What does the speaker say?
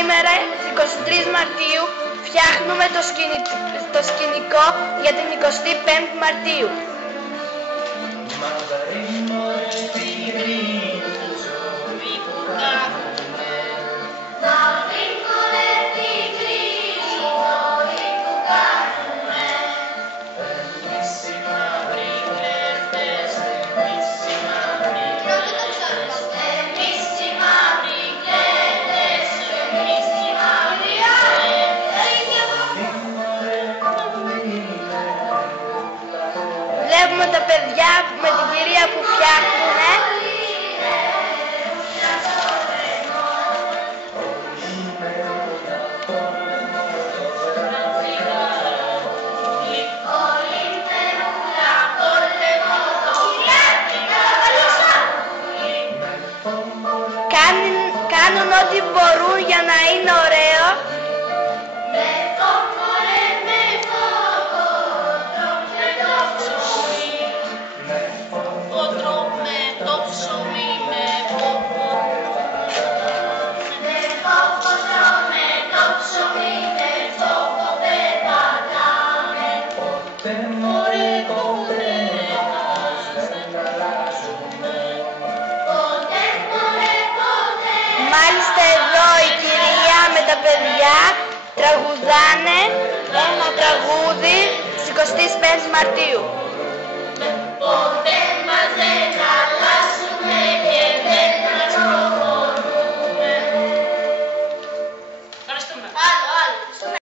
Σήμερα, 23 Μαρτίου, φτιάχνουμε το σκηνικό για την 25η Μαρτίου. Βλέπουμε τα παιδιά με την κυρία που φτιάχνουνε. Κάνουν ό,τι μπορούν για να είναι ωραίο. Μάλιστα εδώ η κυρία με τα παιδιά τραγουδάνε ένα τραγούδι στις 25 Μαρτίου.